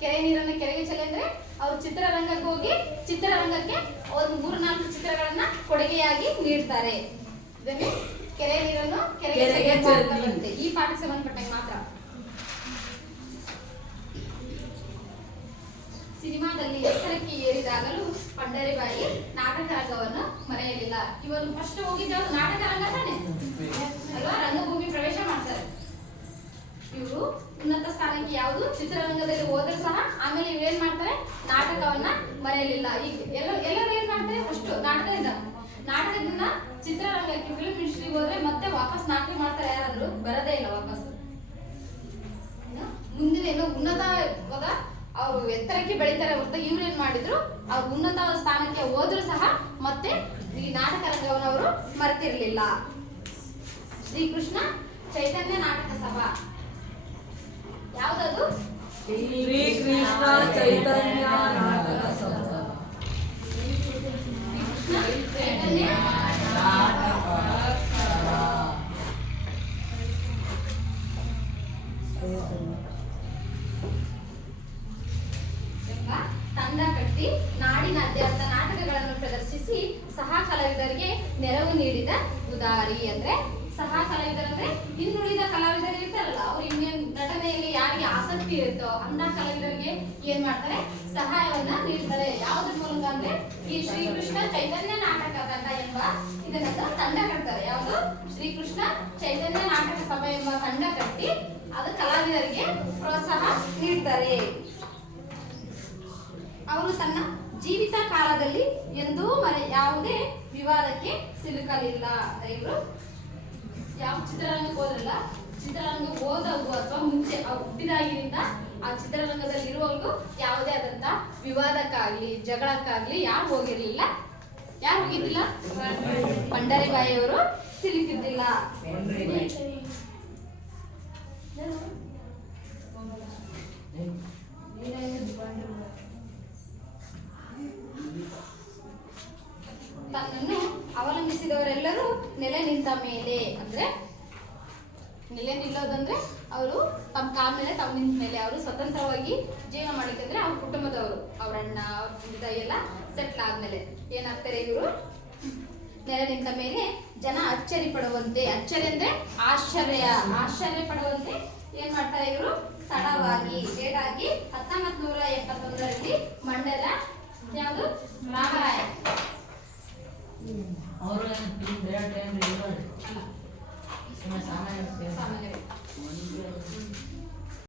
ಕೆರೆ ನೀರನ್ನ ಕೆರೆಗೆ ಚೆಲ್ಲಿ ಅಂದ್ರೆ ಅವರು ಚಿತ್ರರಂಗಕ್ಕೆ ಹೋಗಿ ಚಿತ್ರರಂಗಕ್ಕೆ ಒಂದು ಮೂರು ನಾಲ್ಕು ಚಿತ್ರಗಳನ್ನ ಕೊಡುಗೆಯಾಗಿ ನೀಡ್ತಾರೆ. ಇದನ್ನೇ ಕೆರೆ ನೀರನ್ನು ಕೆರೆಗೆ. ಬರುತ್ತೆ. ಈ ಪಾಠಕ್ಕೆ ಸಂಬಂಧಪಟ್ಟಂಗೆ ಮಾತ್ರ. ಸಿನಿಮಾದಲ್ಲಿ ಎತ್ತರಕ್ಕೆ ಏರಿದಾಗಲೂ ಪಂಡರಿಬಾಯಿ ನಾಟಕ ರಂಗವನ್ನು ಮರೆಯಲಿಲ್ಲ. ಇವರು ಫಸ್ಟ್ ಹೋಗಿದ್ದ ನಾಟಕರಂಗ ನಾಟಕ ರಂಗ ತಾನೆ? ಅಲ್ವಾ? ರಂಗಭೂಮಿ ಪ್ರವೇಶ ಮಾಡ್ತಾರೆ. ಯಾವುದು? ಚಿತ್ರರಂಗದಲ್ಲಿ ಹೋದ್ರು ಸಹ ಆಮೇಲೆ ಇವ್ ಏನ್ ಮಾಡ್ತಾರೆ? ನಾಟಕವನ್ನ ಮರೆಯಲಿಲ್ಲ. ಈಗ ಎಲ್ಲ ಎಲ್ಲರೂ ಏನ್ ಮಾಡ್ತಾರೆ? ಫಸ್ಟ್ ನಾಟಕದಿಂದ ನಾಟಕದಿಂದ ಚಿತ್ರರಂಗಕ್ಕೆ ಫಿಲ್ಮ್ ಇಂಡಸ್ಟ್ರಿಗೆ ಹೋದ್ರೆ ಮತ್ತೆ ವಾಪಸ್ ನಾಟಕ ಮಾಡ್ತಾರೆ ಯಾರಾದ್ರೂ? ಬರದೇ ಇಲ್ಲ ವಾಪಸ್. ಏನು? ಮುಂದಿನ ಉನ್ನತ ಅವರು ಎತ್ತರಕ್ಕೆ ಬೆಳೀತಾರೆ ಹೊರತು ಇವ್ರು ಏನ್ ಮಾಡಿದ್ರು? ಆ ಉನ್ನತ ಸ್ಥಾನಕ್ಕೆ ಹೋದ್ರು ಸಹ ಮತ್ತೆ ಈ ನಾಟಕ ರಂಗವನ್ನು ಅವರು ಮರೆತಿರ್ಲಿಲ್ಲ. ಶ್ರೀಕೃಷ್ಣ ಚೈತನ್ಯ ನಾಟಕ ಸಭಾ. ಯಾವ್ದದು? ಶ್ರೀ ಕೃಷ್ಣ ಚೈತನ್ಯ ನಾಟಕ ಸಭಾ ಚೈತನ್ಯ ತಂಡ ಕಟ್ಟಿ ನಾಡಿನಾದ್ಯಂತ ನಾಟಕಗಳನ್ನು ಪ್ರದರ್ಶಿಸಿ ಸಹ ಕಲಾವಿದರಿಗೆ ನೆರವು ನೀಡಿದ ಉದಾರಿ ಅಂದ್ರೆ ಸಹ ಕಲಾವಿದರಂದ್ರೆ ಇನ್ನುಳಿದ ಕಲಾವಿದರು ಇರ್ತಾರಲ್ಲ ಅವ್ರು ಇನ್ನೇನ್ ನಟನೆಯಲ್ಲಿ ಯಾರಿಗೆ ಆಸಕ್ತಿ ಇರುತ್ತೋ ಅಂತ ಕಲಾವಿದರಿಗೆ ಏನ್ ಮಾಡ್ತಾರೆ? ಸಹಾಯವನ್ನ ನೀಡ್ತಾರೆ. ಯಾವ್ದ್ರ ಮೂಲಕ ಅಂದ್ರೆ ಈ ಶ್ರೀಕೃಷ್ಣ ಚೈತನ್ಯ ನಾಟಕ ತಂಡ ಎಂಬ ಇದನ್ನ ತಂಡ ಕಟ್ತಾರೆ. ಯಾವುದು? ಶ್ರೀಕೃಷ್ಣ ಚೈತನ್ಯ ನಾಟಕ ಸಭೆ ಎಂಬ ತಂಡ ಕಟ್ಟಿ ಅದು ಕಲಾವಿದರಿಗೆ ಪ್ರೋತ್ಸಾಹ ನೀಡ್ತಾರೆ. ಅವರು ತನ್ನ ಜೀವಿತ ಕಾಲದಲ್ಲಿ ಎಂದೂ ಮರೆ ಯಾವುದೇ ವಿವಾದಕ್ಕೆ ಸಿಲುಕಲಿಲ್ಲ. ಅಂದ್ರೆ ಇವರು ಯಾವ ಚಿತ್ರರಂಗಕ್ಕೆ ಹೋದ್ರಲ್ಲ ಚಿತ್ರರಂಗಕ್ಕೆ ಹೋದವು ಅಥವಾ ಮುಂಚೆ ಹುಟ್ಟಿದಾಗಿನಿಂದ ಆ ಚಿತ್ರರಂಗದಲ್ಲಿ ಇರುವವರೆಗೂ ಯಾವುದೇ ಆದಂತ ವಿವಾದಕ್ಕಾಗ್ಲಿ, ಜಗಳಕ್ಕಾಗ್ಲಿ ಯಾರು ಹೋಗಿರ್ಲಿಲ್ಲ. ಯಾರು ಹೋಗಿದ್ದಿಲ್ಲ? ಪಂಡರಿಬಾಯಿಯವರು ಸಿಲುಕಿದ್ದಿಲ್ಲ. ತನ್ನನ್ನು ಅವಲಂಬಿಸಿದವರೆಲ್ಲರೂ ನೆಲೆ ನಿಂತ ಮೇಲೆ, ಅಂದ್ರೆ ನೆಲೆ ನಿಲ್ಲೋದಂದ್ರೆ ಅವರು ತಮ್ಮ ಕಾಲ ಮೇಲೆ, ತಮ್ಮ ನಿಂತ ಮೇಲೆ ಅವರು ಸ್ವತಂತ್ರವಾಗಿ ಜೀವನ ಮಾಡಿದ್ರೆ ಅಂದ್ರೆ ಅವ್ರ ಕುಟುಂಬದವರು ಅವರಣ್ಣ ಅವ್ರ ತಂದೆ ಎಲ್ಲ ಸೆಟ್ಲ್ ಆದ್ಮೇಲೆ ಏನಾಗ್ತಾರೆ ಇವರು? ನೆಲೆ ನಿಂತ ಮೇಲೆ ಜನ ಅಚ್ಚರಿ ಪಡುವಂತೆ, ಅಚ್ಚರಿ ಅಂದ್ರೆ ಆಶ್ಚರ್ಯ ಆಶ್ಚರ್ಯ ಪಡುವಂತೆ ಏನ್ ಮಾಡ್ತಾರೆ ಇವರು? ತಡವಾಗಿ, ಲೇಟಾಗಿ ಹತ್ತೊಂಬತ್ ನೂರ ಎಪ್ಪತ್ತೊಂದರಲ್ಲಿ ಮಂಡಲ ಯಾವುದು? ರಾಮರಾಯ. ಅವರು ಏನು ಬೇರೆ ಟೈಮ್ ಸಾಮಾನ್ಯ